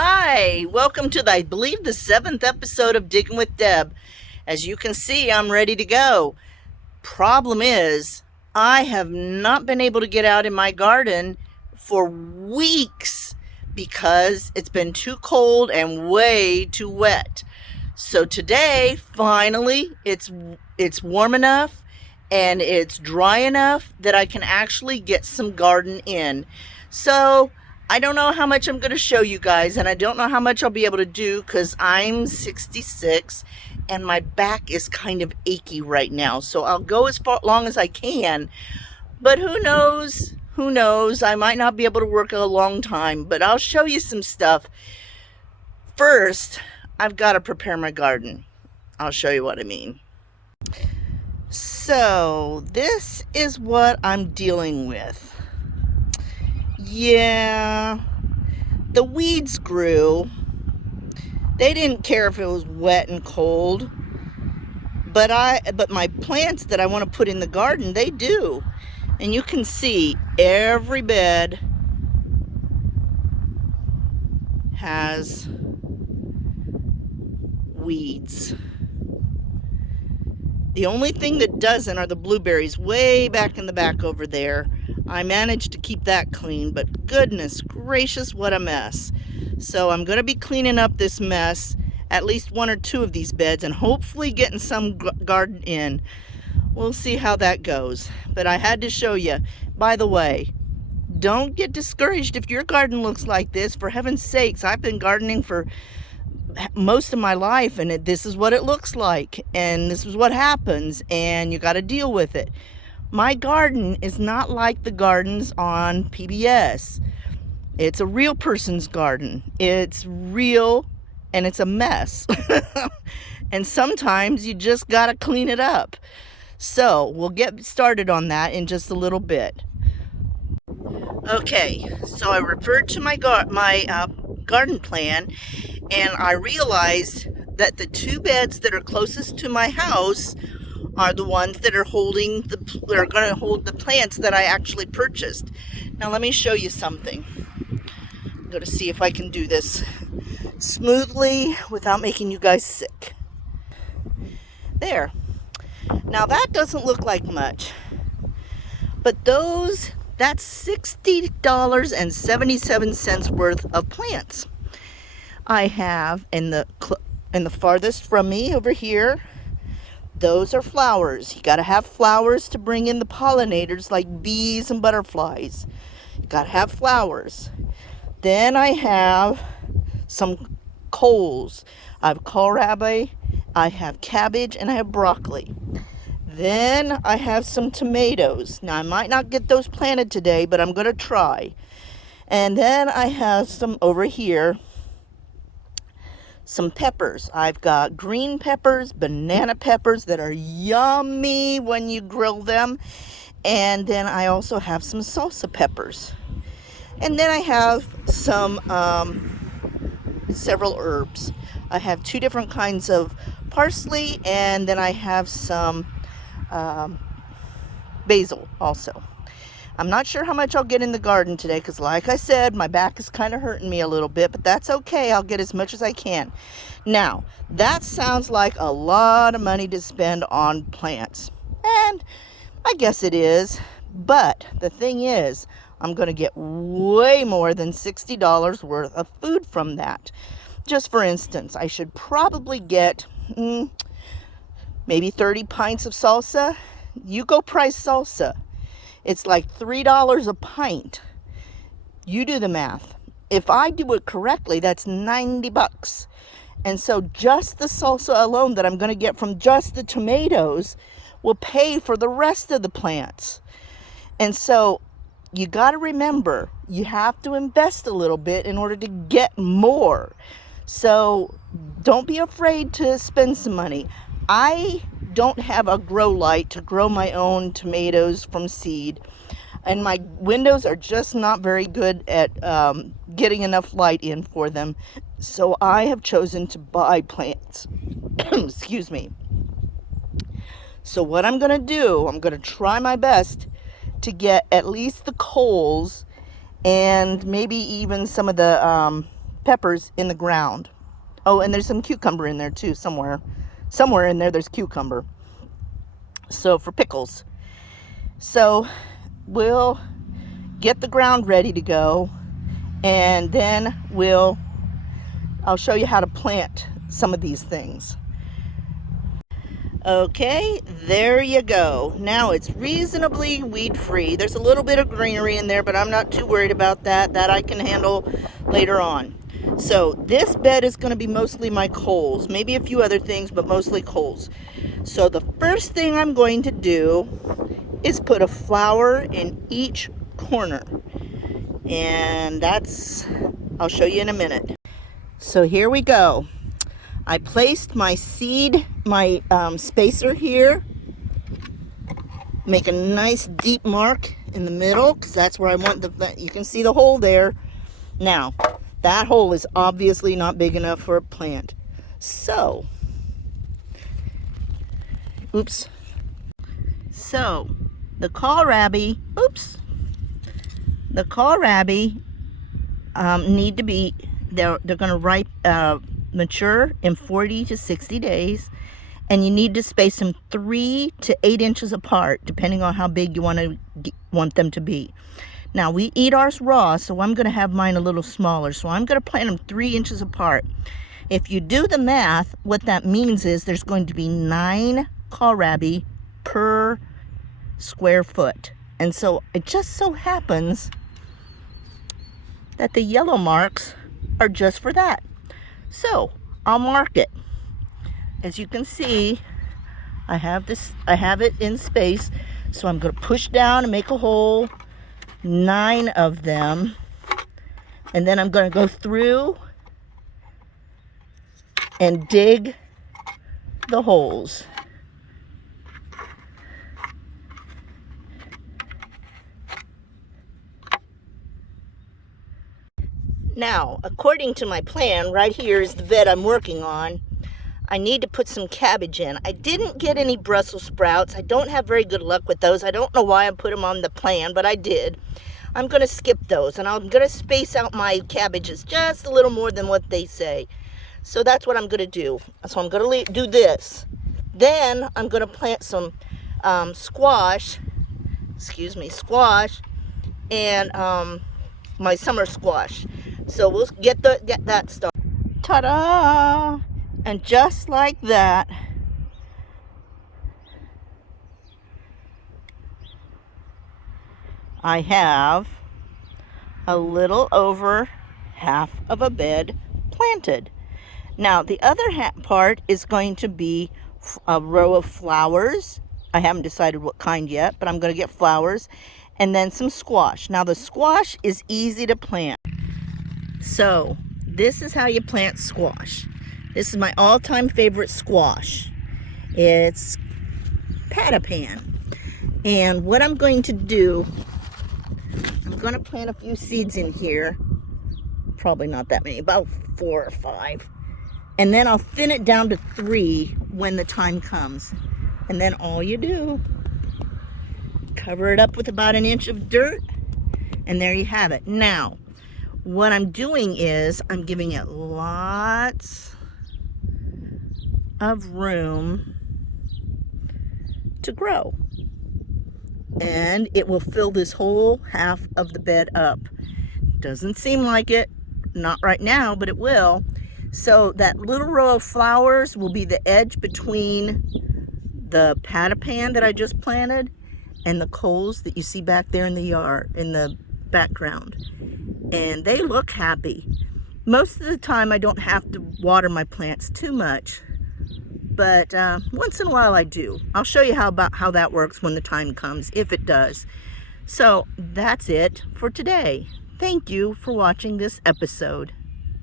Hi, welcome to I believe the 7th episode of Digging with Deb. As you can see, I'm ready to go. Problem is, I have not been able to get out in my garden for weeks because it's been too cold and way too wet. So today, finally, it's warm enough and it's dry enough that I can actually get some garden in. So I don't know how much I'm going to show you guys, and I don't know how much I'll be able to do because I'm 66 and my back is kind of achy right now. So I'll go as long as I can, but who knows? Who knows? I might not be able to work a long time, but I'll show you some stuff. First, I've got to prepare my garden. I'll show you what I mean. So this is what I'm dealing with. Yeah, the weeds grew. They didn't care if it was wet and cold, but my plants that I want to put in the garden, they do. And you can see every bed has weeds. The only thing that doesn't are the blueberries way back in the back over there. I managed to keep that clean, but goodness gracious, what a mess. So I'm going to be cleaning up this mess, at least one or two of these beds, and hopefully getting some garden in. We'll see how that goes. But I had to show you. By the way, don't get discouraged if your garden looks like this. For heaven's sakes, I've been gardening for most of my life, and this is what it looks like, and this is what happens, and you got to deal with it. My garden is not like the gardens on PBS. It's a real person's garden. It's real, and it's a mess. And sometimes you just got to clean it up. So we'll get started on that in just a little bit. Okay, so I referred to my garden plan, and I realized that the two beds that are closest to my house are the ones that are going to hold the plants that I actually purchased. Now let me show you something. I'm going to see if I can do this smoothly without making you guys sick. There. Now that doesn't look like much, but that's $60.77 worth of plants. I have in the farthest from me over here, those are flowers. You got to have flowers to bring in the pollinators like bees and butterflies. You got to have flowers. Then I have some coals. I have kohlrabi, I have cabbage, and I have broccoli. Then I have some tomatoes. Now I might not get those planted today, but I'm going to try. And then I have some over here, some peppers. I've got green peppers, banana peppers that are yummy when you grill them. And then I also have some salsa peppers. And then I have some several herbs. I have two different kinds of parsley, and then I have some basil also. I'm not sure how much I'll get in the garden today because, like I said, my back is kind of hurting me a little bit, but that's okay. I'll get as much as I can. Now, that sounds like a lot of money to spend on plants, and I guess it is, but the thing is, I'm going to get way more than $60 worth of food from that. Just for instance, I should probably get maybe 30 pints of salsa. You go price salsa. It's like $3 a pint. You do the math. If I do it correctly, that's $90. And so just the salsa alone that I'm going to get from just the tomatoes will pay for the rest of the plants. And so you got to remember, you have to invest a little bit in order to get more. So don't be afraid to spend some money. I don't have a grow light to grow my own tomatoes from seed, and my windows are just not very good at getting enough light in for them, so I have chosen to buy plants. Excuse me. So what I'm going to do, I'm going to try my best to get at least the coals and maybe even some of the peppers in the ground. Oh, and there's some cucumber in there too, somewhere. Somewhere in there's cucumber. So for pickles. So we'll get the ground ready to go, and then I'll show you how to plant some of these things. Okay, there you go. Now it's reasonably weed-free. There's a little bit of greenery in there, but I'm not too worried about that. That I can handle later on. So this bed is going to be mostly my coals. Maybe a few other things, but mostly coals. So the first thing I'm going to do is put a flower in each corner. And I'll show you in a minute. So here we go. I placed my spacer here. Make a nice deep mark in the middle, because that's where I want you can see the hole there. Now, that hole is obviously not big enough for a plant. So, So, the kohlrabi, need to be, they're going to mature in 40 to 60 days, and you need to space them 3 to 8 inches apart, depending on how big you want them to be. Now, we eat ours raw, so I'm going to have mine a little smaller, so I'm going to plant them 3 inches apart. If you do the math, what that means is there's going to be 9 kohlrabi per square foot. And so it just so happens that the yellow marks are just for that. So I'll mark it. As you can see, I have it in space. So I'm going to push down and make a hole, 9 of them. And then I'm going to go through and dig the holes. Now, according to my plan, right here is the bed I'm working on. I need to put some cabbage in. I didn't get any Brussels sprouts. I don't have very good luck with those. I don't know why I put them on the plan, but I did. I'm going to skip those, and I'm going to space out my cabbages just a little more than what they say. So that's what I'm going to do. So I'm going to do this. Then I'm going to plant some squash and my summer squash. So we'll get that started. Ta-da! And just like that, I have a little over half of a bed planted. Now, the other part is going to be a row of flowers. I haven't decided what kind yet, but I'm going to get flowers. And then some squash. Now, the squash is easy to plant. So, this is how you plant squash. This is my all-time favorite squash. It's Patapan. And what I'm going to do, I'm going to plant a few seeds in here. Probably not that many, about 4 or 5. And then I'll thin it down to 3 when the time comes. And then all you do, cover it up with about 1 inch of dirt, and there you have it. Now, what I'm doing is I'm giving it lots of room to grow. And it will fill this whole half of the bed up. Doesn't seem like it, not right now, but it will. So that little row of flowers will be the edge between the Patapan that I just planted and the coals that you see back there in the yard, in the background. And they look happy. Most of the time I don't have to water my plants too much, but once in a while I do. I'll show you how that works when the time comes, if it does. So that's it for today. Thank you for watching this episode.